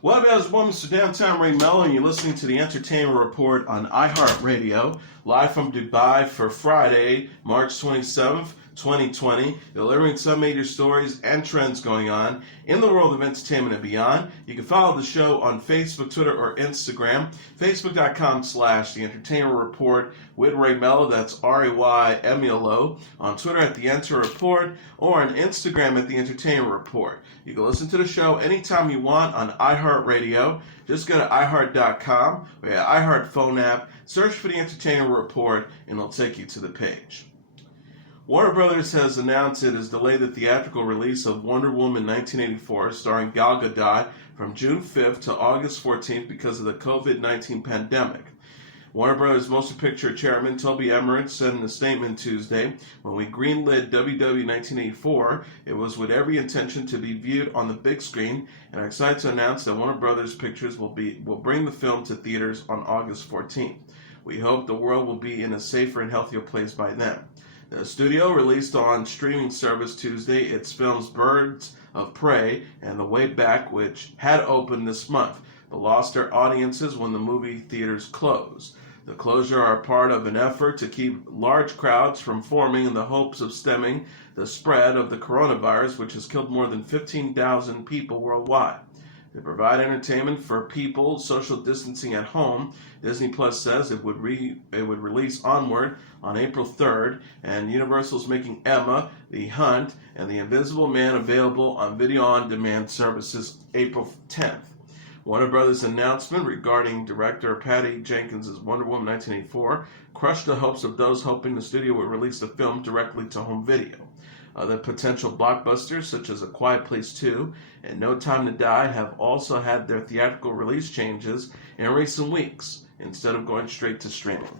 Well, guys, welcome to Downtown Ray Melo, and you're listening to the Entertainment Report on iHeartRadio, live from Dubai for Friday, March 27th, 2020, delivering some major stories and trends going on in the world of entertainment and beyond. You can follow the show on Facebook, Twitter, or Instagram. Facebook.com/The Entertainment Report with Ray Melo, that's RAYMELO. On Twitter at The Enter Report, or on Instagram at The Entertainment Report. You can listen to the show anytime you want on iHeartRadio. Just go to iHeart.com or your iHeart phone app, search for The Entertainment Report, and it'll take you to the page. Warner Brothers has announced it has delayed the theatrical release of Wonder Woman 1984, starring Gal Gadot, from June 5th to August 14th because of the COVID-19 pandemic. Warner Brothers Motion Picture Chairman Toby Emmerich said in a statement Tuesday, "When we greenlit WW 1984, it was with every intention to be viewed on the big screen, and are excited to announce that Warner Brothers Pictures will bring the film to theaters on August 14th. We hope the world will be in a safer and healthier place by then." The studio released on streaming service Tuesday its films Birds of Prey and The Way Back, which had opened this month, but lost their audiences when the movie theaters closed. The closure are part of an effort to keep large crowds from forming in the hopes of stemming the spread of the coronavirus, which has killed more than 15,000 people worldwide. To provide entertainment for people social distancing at home, Disney Plus says it would release Onward on April 3rd, and Universal's making Emma, The Hunt, and The Invisible Man available on video-on-demand services April 10th. Warner Brothers' announcement regarding director Patty Jenkins' Wonder Woman 1984 crushed the hopes of those hoping the studio would release the film directly to home video. Other potential blockbusters, such as A Quiet Place 2 and No Time to Die, have also had their theatrical release changes in recent weeks, instead of going straight to streaming.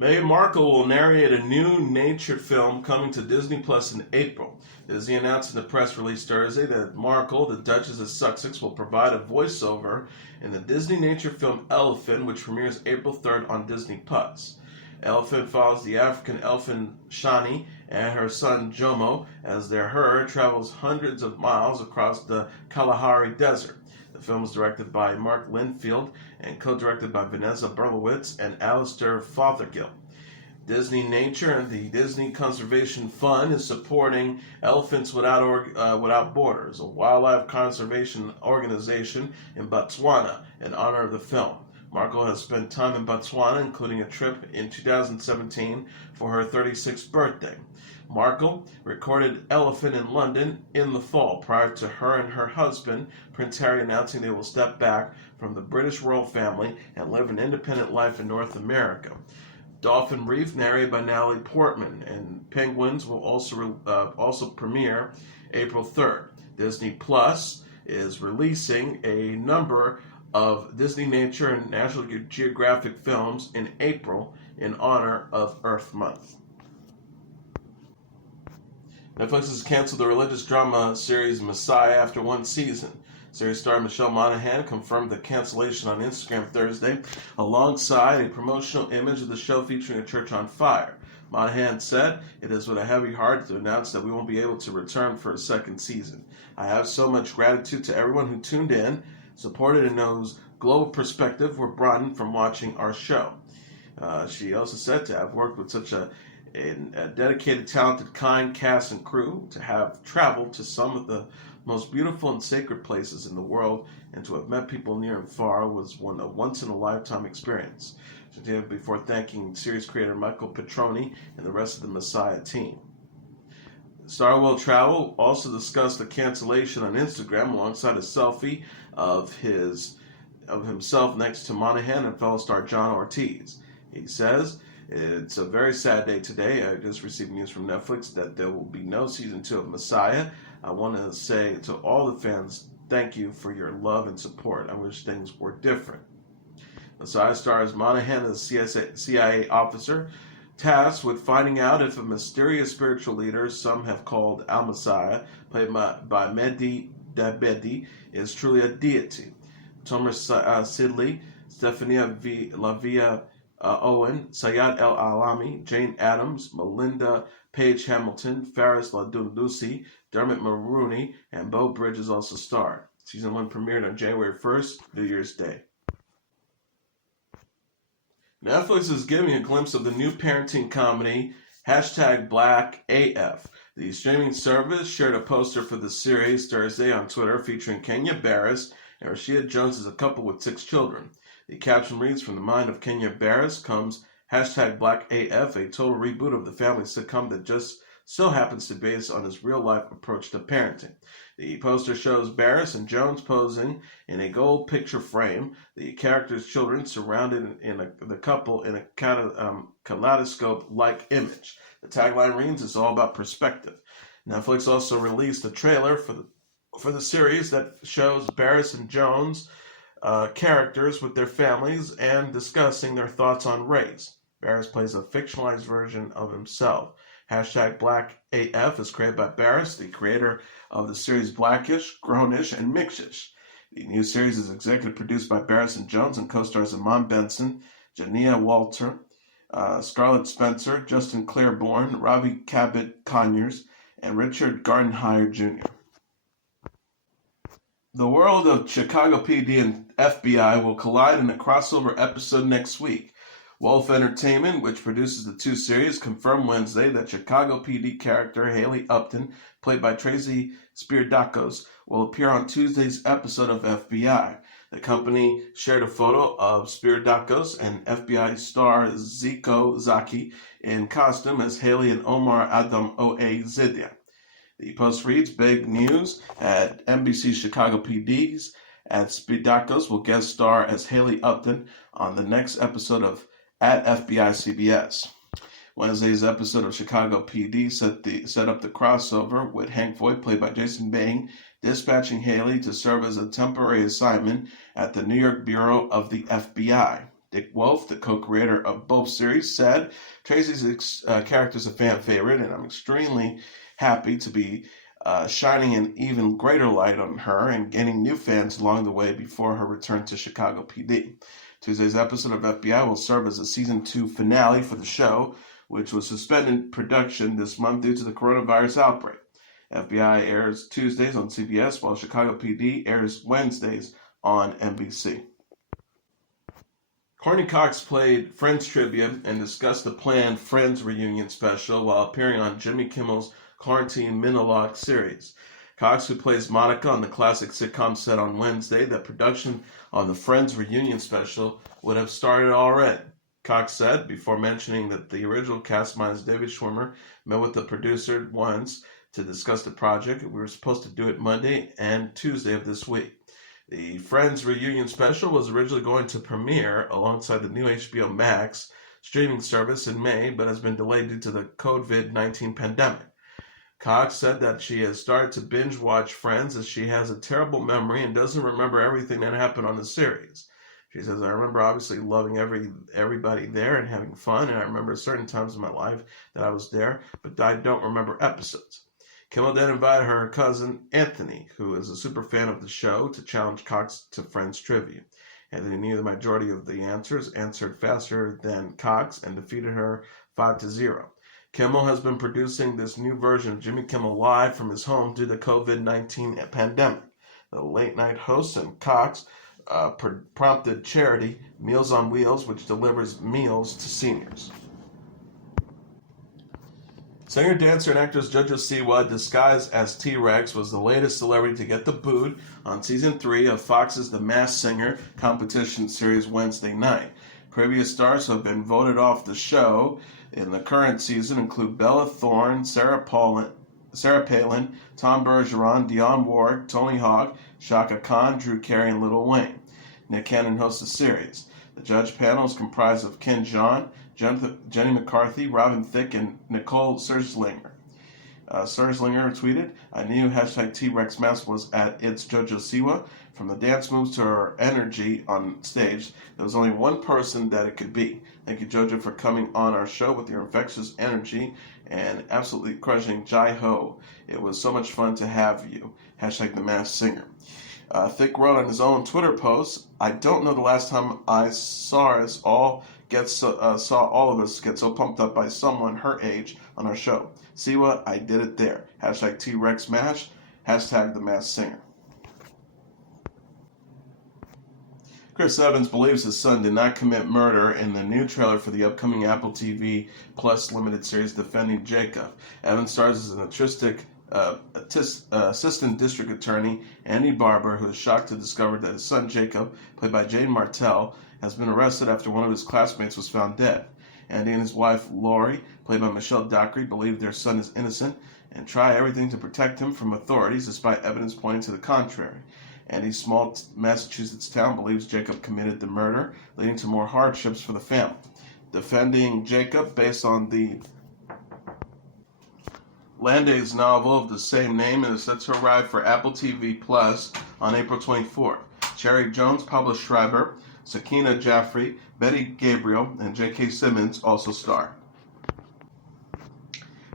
Meghan Markle will narrate a new nature film coming to Disney Plus in April. Disney announced in the press release Thursday that Markle, the Duchess of Sussex, will provide a voiceover in the Disney nature film Elephant, which premieres April 3rd on Disney Plus. Elephant follows the African elephant Shani and her son Jomo as their herd travels hundreds of miles across the Kalahari Desert. The film is directed by Mark Linfield and co-directed by Vanessa Berlowitz and Alistair Fothergill. Disney Nature and the Disney Conservation Fund is supporting Elephants Without Borders, a wildlife conservation organization in Botswana, in honor of the film. Markle has spent time in Botswana, including a trip in 2017 for her 36th birthday. Markle recorded Elephant in London in the fall, prior to her and her husband, Prince Harry, announcing they will step back from the British royal family and live an independent life in North America. Dolphin Reef, narrated by Natalie Portman, and Penguins will also premiere April 3rd. Disney Plus is releasing a number of Disney Nature and National Geographic films in April in honor of Earth Month. Netflix has canceled the religious drama series Messiah after one season. Series star Michelle Monaghan confirmed the cancellation on Instagram Thursday, alongside a promotional image of the show featuring a church on fire. Monaghan said, "It is with a heavy heart to announce that we won't be able to return for a second season. I have so much gratitude to everyone who tuned in, supported, and knows global perspective were broadened from watching our show." She also said to have worked with such a dedicated, talented, kind cast and crew, to have traveled to some of the most beautiful and sacred places in the world, and to have met people near and far was a once-in-a-lifetime experience. She did before thanking series creator Michael Petroni and the rest of the Messiah team. Star Will Travel also discussed the cancellation on Instagram alongside a selfie of himself next to Monaghan and fellow star John Ortiz. He says, "It's a very sad day today. I just received news from Netflix that there will be no season 2 of Messiah. I want to say to all the fans, thank you for your love and support. I wish things were different." Messiah stars Monaghan as a CIA officer tasked with finding out if a mysterious spiritual leader, some have called Al-Messiah, played by Mehdi Dabedi, is truly a deity. Tomer Sidley, Stephania Lavia Owen, Sayed El Alami, Jane Addams, Melinda Page Hamilton, Faris Ladundusi, Dermot Mulroney and Beau Bridges also starred. Season 1 premiered on January 1st, New Year's Day. Netflix is giving a glimpse of the new parenting comedy, #BlackAF. The streaming service shared a poster for the series Thursday on Twitter featuring Kenya Barris and Rashida Jones as a couple with 6 children. The caption reads, "From the mind of Kenya Barris comes #BlackAF, a total reboot of the family sitcom that just so happens to be based on his real-life approach to parenting." The poster shows Barris and Jones posing in a gold picture frame, the characters' children surrounded the couple in a kaleidoscope-like image. The tagline reads, "It's all about perspective." Netflix also released a trailer for the series that shows Barris and Jones characters with their families and discussing their thoughts on race. Barris plays a fictionalized version of himself. #BlackAF is created by Barris, the creator of the series Blackish, Grownish, and Mixish. The new series is executive produced by Barris and Jones and co-stars Amon Benson, Jania Walter, Scarlett Spencer, Justin Claiborne, Robbie Cabot-Conyers, and Richard Gardenhire Jr. The world of Chicago PD and FBI will collide in a crossover episode next week. Wolf Entertainment, which produces the 2 series, confirmed Wednesday that Chicago PD character Haley Upton, played by Tracy Spiridakos, will appear on Tuesday's episode of FBI. The company shared a photo of Spiridakos and FBI star Zico Zaki in costume as Haley and Omar Adam O.A. Zidia. The post reads, "Big news at NBC Chicago PD's at Spiridakos will guest star as Haley Upton on the next episode of at FBI CBS." Wednesday's episode of Chicago PD set up the crossover with Hank Voight, played by Jason Bain, dispatching Haley to serve as a temporary assignment at the New York Bureau of the FBI. Dick Wolf, the co-creator of both series, said, "Tracy's character is a fan favorite, and I'm extremely happy to be shining an even greater light on her and gaining new fans along the way before her return to Chicago PD." Tuesday's episode of FBI will serve as a season 2 finale for the show, which was suspended production this month due to the coronavirus outbreak. FBI airs Tuesdays on CBS, while Chicago PD airs Wednesdays on NBC. Courteney Cox played Friends trivia and discussed the planned Friends reunion special while appearing on Jimmy Kimmel's Quarantine Monologue series. Cox, who plays Monica on the classic sitcom, said on Wednesday that production on the Friends reunion special would have started already. Cox said, before mentioning that the original cast minus David Schwimmer met with the producer once to discuss the project. We were supposed to do it Monday and Tuesday of this week. The Friends reunion special was originally going to premiere alongside the new HBO Max streaming service in May, but has been delayed due to the COVID-19 pandemic. Cox said that she has started to binge watch Friends as she has a terrible memory and doesn't remember everything that happened on the series. She says, "I remember obviously loving everybody there and having fun, and I remember certain times in my life that I was there, but I don't remember episodes." Kimmel then invited her cousin Anthony, who is a super fan of the show, to challenge Cox to Friends trivia. Anthony knew the majority of the answers, answered faster than Cox, and defeated her 5-0. Kimmel has been producing this new version of Jimmy Kimmel Live from his home due to the COVID-19 pandemic. The late-night host and Cox prompted charity Meals on Wheels, which delivers meals to seniors. Singer, dancer, and actress JoJo Siwa, disguised as T-Rex, was the latest celebrity to get the boot on Season 3 of Fox's The Masked Singer competition series Wednesday night. Previous stars who have been voted off the show in the current season include Bella Thorne, Sarah Palin, Tom Bergeron, Dionne Warwick, Tony Hawk, Shaka Khan, Drew Carey, and Lil Wayne. Nick Cannon hosts the series. The judge panel is comprised of Ken Jeong, Jenny McCarthy, Robin Thicke, and Nicole Serslinger. Serslinger tweeted, "I knew #T-Rex Mask was at its JoJo Siwa. From the dance moves to her energy on stage, there was only one person that it could be. Thank you, JoJo, for coming on our show with your infectious energy and absolutely crushing Jai-Ho. It was so much fun to have you. #The Masked Singer." Thicke wrote on his own Twitter post, "I don't know the last time I saw all of us get so pumped up by someone her age on our show. See what? I did it there. Hashtag T-Rex Mash. Hashtag The Masked Singer. Chris Evans believes his son did not commit murder in the new trailer for the upcoming Apple TV Plus limited series Defending Jacob. Evans stars as an assistant district attorney, Andy Barber, who is shocked to discover that his son Jacob, played by Jane Martell, has been arrested after one of his classmates was found dead. Andy and his wife Lori, played by Michelle Dockery, believe their son is innocent and try everything to protect him from authorities despite evidence pointing to the contrary. Andy's small Massachusetts town believes Jacob committed the murder, leading to more hardships for the family. Defending Jacob, based on the Landay's novel of the same name, and is set to arrive for Apple TV Plus on April 24th. Cherry Jones, Pablo Schreiber, Sakina Jaffrey, Betty Gabriel, and J.K. Simmons also star.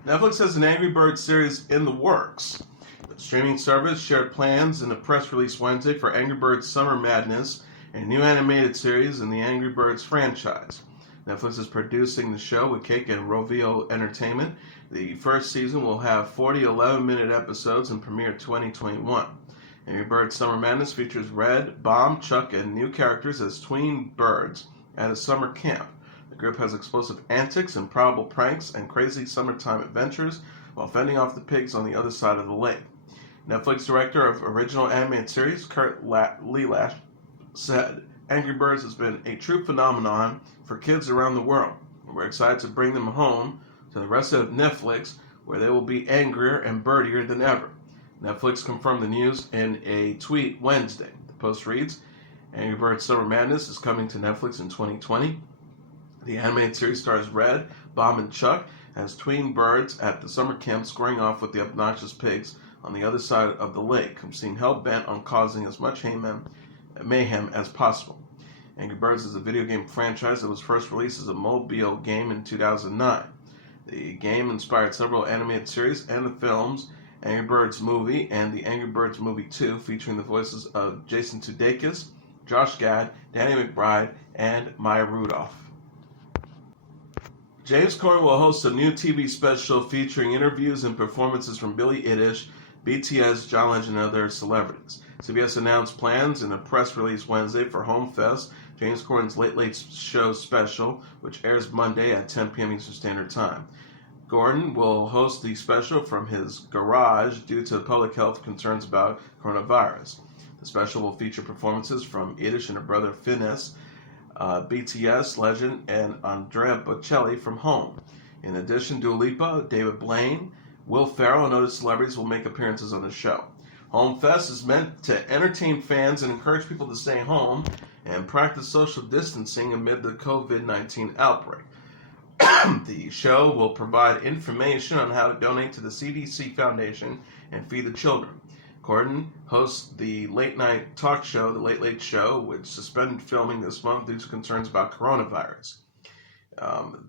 Netflix has an Angry Birds series in the works. The streaming service shared plans in a press release Wednesday for Angry Birds Summer Madness, a new animated series in the Angry Birds franchise. Netflix is producing the show with Cake and Rovio Entertainment. The first season will have 40 11-minute episodes and premiere 2021. Angry Birds Summer Madness features Red, Bomb, Chuck, and new characters as tween birds at a summer camp. The group has explosive antics, improbable pranks, and crazy summertime adventures while fending off the pigs on the other side of the lake. Netflix director of original animated series, Kurt Lealash, said, Angry Birds has been a true phenomenon for kids around the world. We're excited to bring them home to the rest of Netflix, where they will be angrier and birdier than ever. Netflix confirmed the news in a tweet Wednesday. The post reads, Angry Birds Summer Madness is coming to Netflix in 2020. The animated series stars Red, Bomb, and Chuck as tween birds at the summer camp squaring off with the obnoxious pigs on the other side of the lake, who seem hell-bent on causing as much mayhem as possible. Angry Birds is a video game franchise that was first released as a mobile game in 2009. The game inspired several animated series and the films Angry Birds Movie and the Angry Birds Movie 2, featuring the voices of Jason Sudeikis, Josh Gad, Danny McBride, and Maya Rudolph. James Corden will host a new TV special featuring interviews and performances from Billie Eilish, BTS, John Legend, and other celebrities. CBS announced plans in a press release Wednesday for Home Fest, James Corden's Late Late Show special, which airs Monday at 10 p.m. Eastern Standard Time. Corden will host the special from his garage due to public health concerns about coronavirus. The special will feature performances from Eilish and her brother Finneas, BTS legend, and Andrea Bocelli from Home. In addition, Dua Lipa, David Blaine, Will Ferrell, and other celebrities will make appearances on the show. Home Fest is meant to entertain fans and encourage people to stay home and practice social distancing amid the COVID-19 outbreak. The show will provide information on how to donate to the CDC Foundation and feed the children. Corden hosts the late-night talk show, The Late Late Show, which suspended filming this month due to concerns about coronavirus.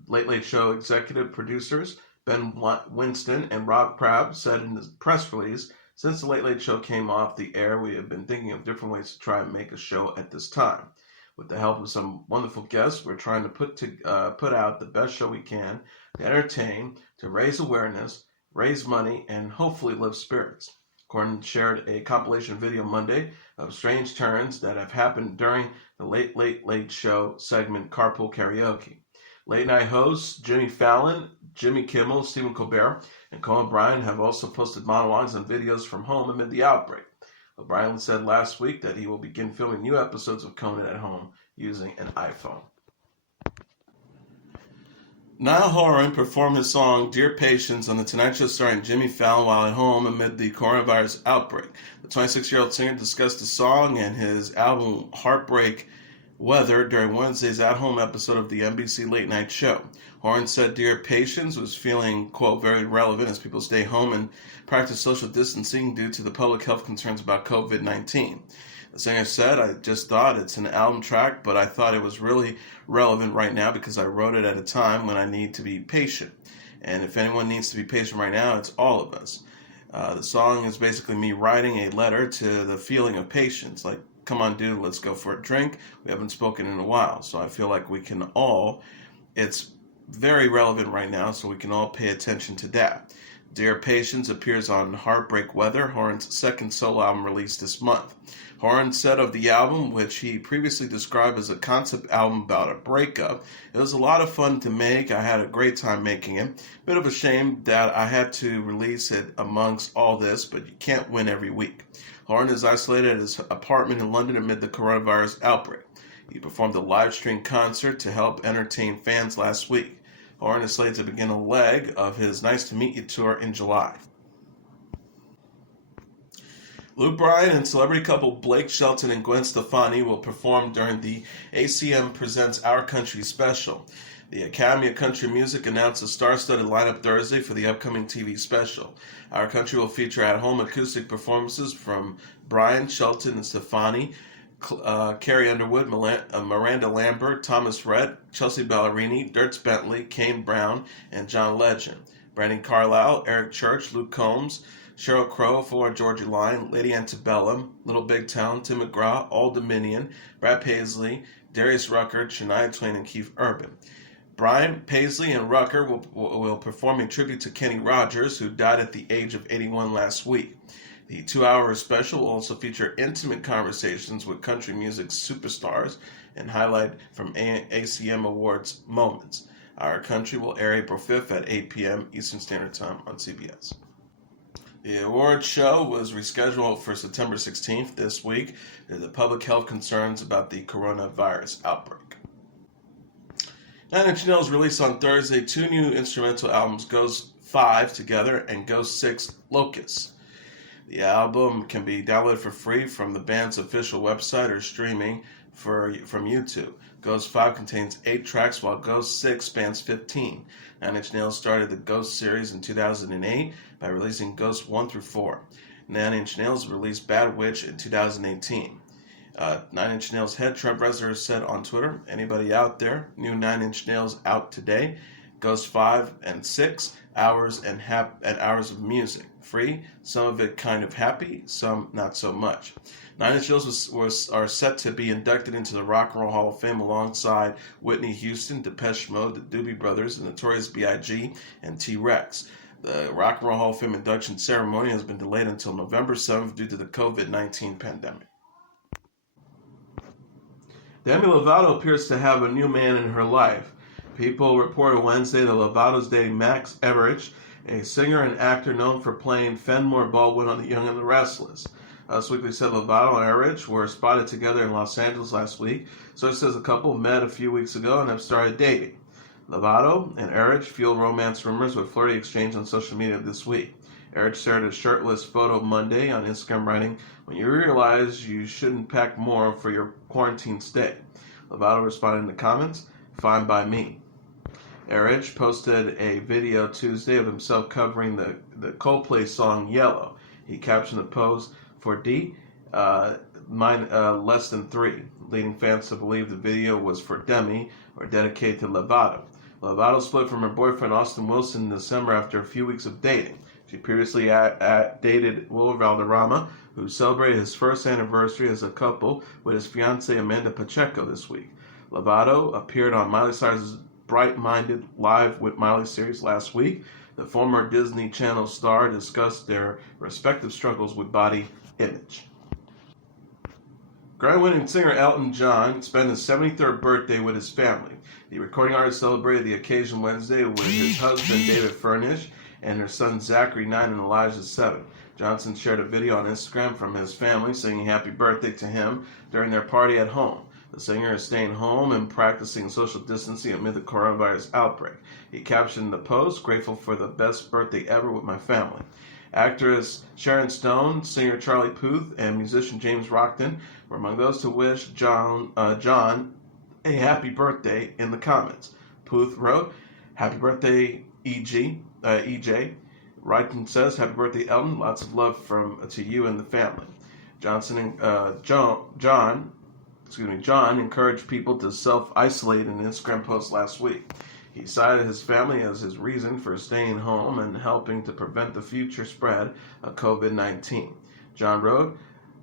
Late Late Show executive producers Ben Winston and Rob Crabb said in the press release, since The Late Late Show came off the air, we have been thinking of different ways to try and make a show at this time. With the help of some wonderful guests, we're trying to put out the best show we can to entertain, to raise awareness, raise money, and hopefully lift spirits. Corden shared a compilation video Monday of strange turns that have happened during the Late Late Late Show segment Carpool Karaoke. Late night hosts Jimmy Fallon, Jimmy Kimmel, Stephen Colbert, and Bryan have also posted monologues and videos from home amid the outbreak. Bryan said last week that he will begin filming new episodes of Conan at home using an iPhone. Niall Horan performed his song Dear Patience on The Tonight Show starring Jimmy Fallon while at home amid the coronavirus outbreak. The 26-year-old singer discussed the song and his album Heartbreak Weather during Wednesday's at-home episode of the NBC Late Night Show. Horan said Dear Patience was feeling, quote, very relevant as people stay home and practice social distancing due to the public health concerns about COVID-19. The singer said, I just thought it's an album track, but I thought it was really relevant right now because I wrote it at a time when I need to be patient. And if anyone needs to be patient right now, it's all of us. The song is basically me writing a letter to the feeling of patience, like, come on, dude, let's go for a drink. We haven't spoken in a while, so I feel like we can all. It's very relevant right now, so we can all pay attention to that. Dear Patience appears on Heartbreak Weather, Horan's second solo album released this month. Horan said of the album, which he previously described as a concept album about a breakup, it was a lot of fun to make. I had a great time making it. Bit of a shame that I had to release it amongst all this, but you can't win every week. Horan is isolated at his apartment in London amid the coronavirus outbreak. He performed a live stream concert to help entertain fans last week. Horan is slated to begin a leg of his Nice to Meet You tour in July. Luke Bryan and celebrity couple Blake Shelton and Gwen Stefani will perform during the ACM Presents Our Country special. The Academy of Country Music announced a star-studded lineup Thursday for the upcoming TV special. Our Country will feature at-home acoustic performances from Bryan, Shelton, and Stefani, Carrie Underwood, Miranda Lambert, Thomas Rhett, Chelsea Ballerini, Dirks Bentley, Kane Brown, and John Legend. Brandon Carlisle, Eric Church, Luke Combs, Sheryl Crow, Flora Georgie Line, Lady Antebellum, Little Big Town, Tim McGraw, Old Dominion, Brad Paisley, Darius Rucker, Shania Twain, and Keith Urban. Bryan, Paisley, and Rucker will perform a tribute to Kenny Rogers, who died at the age of 81 last week. The 2-hour special will also feature intimate conversations with country music superstars and highlight from ACM Awards moments. Our Country will air April 5th at 8 p.m. Eastern Standard Time on CBS. The awards show was rescheduled for September 16th this week due to public health concerns about the coronavirus outbreak. Nine Inch Nails released on Thursday 2 new instrumental albums, Ghost 5 Together and Ghost 6 Locust. The album can be downloaded for free from the band's official website or streaming from YouTube. Ghost 5 contains 8 tracks, while Ghost 6 spans 15. Nine Inch Nails started the Ghost series in 2008 by releasing Ghosts 1 through 4. Nine Inch Nails released Bad Witch in 2018. Nine Inch Nails head Trent Reznor said on Twitter, anybody out there, new Nine Inch Nails out today. Ghost 5 and 6, hours and hours of music. Free, some of it kind of happy, some not so much. Nine Inch Nails are set to be inducted into the Rock and Roll Hall of Fame alongside Whitney Houston, Depeche Mode, the Doobie Brothers, the Notorious B.I.G., and T-Rex. The Rock and Roll Hall of Fame induction ceremony has been delayed until November 7th due to the COVID-19 pandemic. Demi Lovato appears to have a new man in her life. People reported Wednesday that Lovato's dating Max Ehrich, a singer and actor known for playing Fenimore Baldwin on The Young and the Restless. Us Weekly said Lovato and Ehrich were spotted together in Los Angeles last week. So it says the couple met a few weeks ago and have started dating. Lovato and Ehrich fueled romance rumors with flirty exchange on social media this week. Ehrich shared a shirtless photo Monday on Instagram, writing, "When you realize you shouldn't pack more for your quarantine stay." Lovato responded in the comments, "Fine by me." Ehrich posted a video Tuesday of himself covering the Coldplay song Yellow. He captioned the post, "For D, less than 3, leading fans to believe the video was for Demi or dedicated to Lovato. Lovato split from her boyfriend Austin Wilson in December after a few weeks of dating. She previously dated Will Valderrama, who celebrated his first anniversary as a couple with his fiancée Amanda Pacheco this week. Lovato appeared on Miley Cyrus' Bright-Minded Live with Miley series last week. The former Disney Channel star discussed their respective struggles with body image. Grammy-winning singer Elton John spent his 73rd birthday with his family. The recording artist celebrated the occasion Wednesday with his husband David Furnish and their sons Zachary 9 and Elijah 7. Johnson shared a video on Instagram from his family singing happy birthday to him during their party at home. The singer is staying home and practicing social distancing amid the coronavirus outbreak. He captioned the post, "Grateful for the best birthday ever with my family." Actress Sharon Stone, singer Charlie Puth, and musician James Rockton were among those to wish John a happy birthday in the comments. Puth wrote, "Happy birthday, EJ. Rockton says, "Happy birthday, Elton. Lots of love to you and the family." John encouraged people to self-isolate in an Instagram post last week. He cited his family as his reason for staying home and helping to prevent the future spread of COVID-19. John wrote,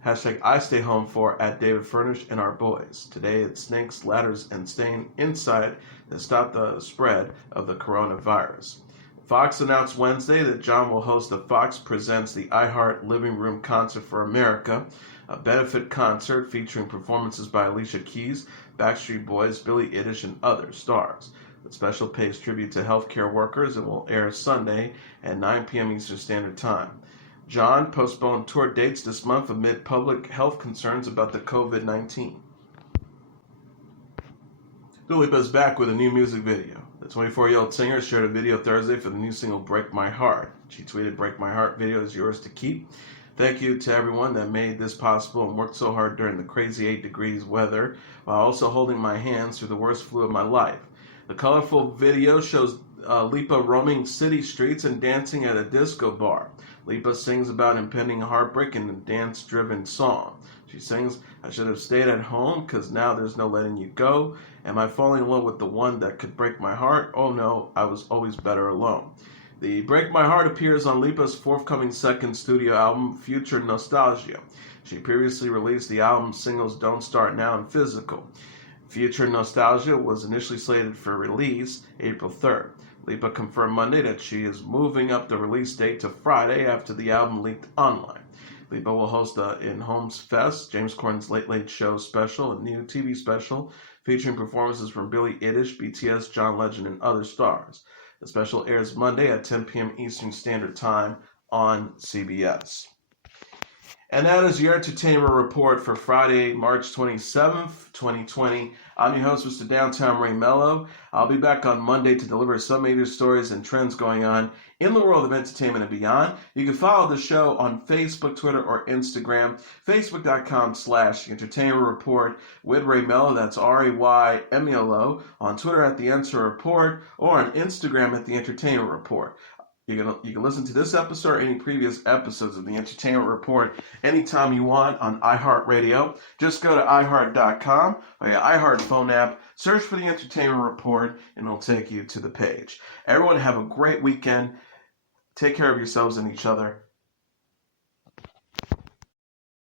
Hashtag I stay home for at David Furnish and our boys. Today it's snakes, ladders, and staying inside to stop the spread of the coronavirus. Fox announced Wednesday that John will host the Fox Presents the iHeart Living Room Concert for America, a benefit concert featuring performances by Alicia Keys, Backstreet Boys, Billie Eilish, and other stars. The special pays tribute to healthcare workers and will air Sunday at 9 p.m. Eastern Standard Time. John postponed tour dates this month amid public health concerns about the COVID-19. Dua Lipa is back with a new music video. The 24-year-old singer shared a video Thursday for the new single Break My Heart. She tweeted, "Break My Heart video is yours to keep. Thank you to everyone that made this possible and worked so hard during the crazy 8 degrees weather while also holding my hands through the worst flu of my life." The colorful video shows Lipa roaming city streets and dancing at a disco bar. Lipa sings about impending heartbreak in a dance-driven song. She sings, "I should have stayed at home because now there's no letting you go. Am I falling in love with the one that could break my heart? Oh no, I was always better alone." The Break My Heart appears on Lipa's forthcoming second studio album, Future Nostalgia. She previously released the album singles Don't Start Now and Physical. Future Nostalgia was initially slated for release April 3rd. Lipa confirmed Monday that she is moving up the release date to Friday after the album leaked online. Lipa will host the In Homes Fest, James Corden's Late Late Show special, a new TV special featuring performances from Billie Eilish, BTS, John Legend, and other stars. The special airs Monday at 10 p.m. Eastern Standard Time on CBS. And that is your entertainment report for Friday, March 27th, 2020. I'm your host, Mr. Downtown Ray Melo. I'll be back on Monday to deliver some major stories and trends going on in the world of entertainment and beyond. You can follow the show on Facebook, Twitter, or Instagram. Facebook.com/Entertainment Report with Ray Melo. That's RAYMELO. On Twitter at The Enter Report, or on Instagram at The Entertainment Report. You can listen to this episode or any previous episodes of the Entertainment Report anytime you want on iHeartRadio. Just go to iHeart.com or your iHeart phone app, search for the Entertainment Report, and it'll take you to the page. Everyone have a great weekend. Take care of yourselves and each other.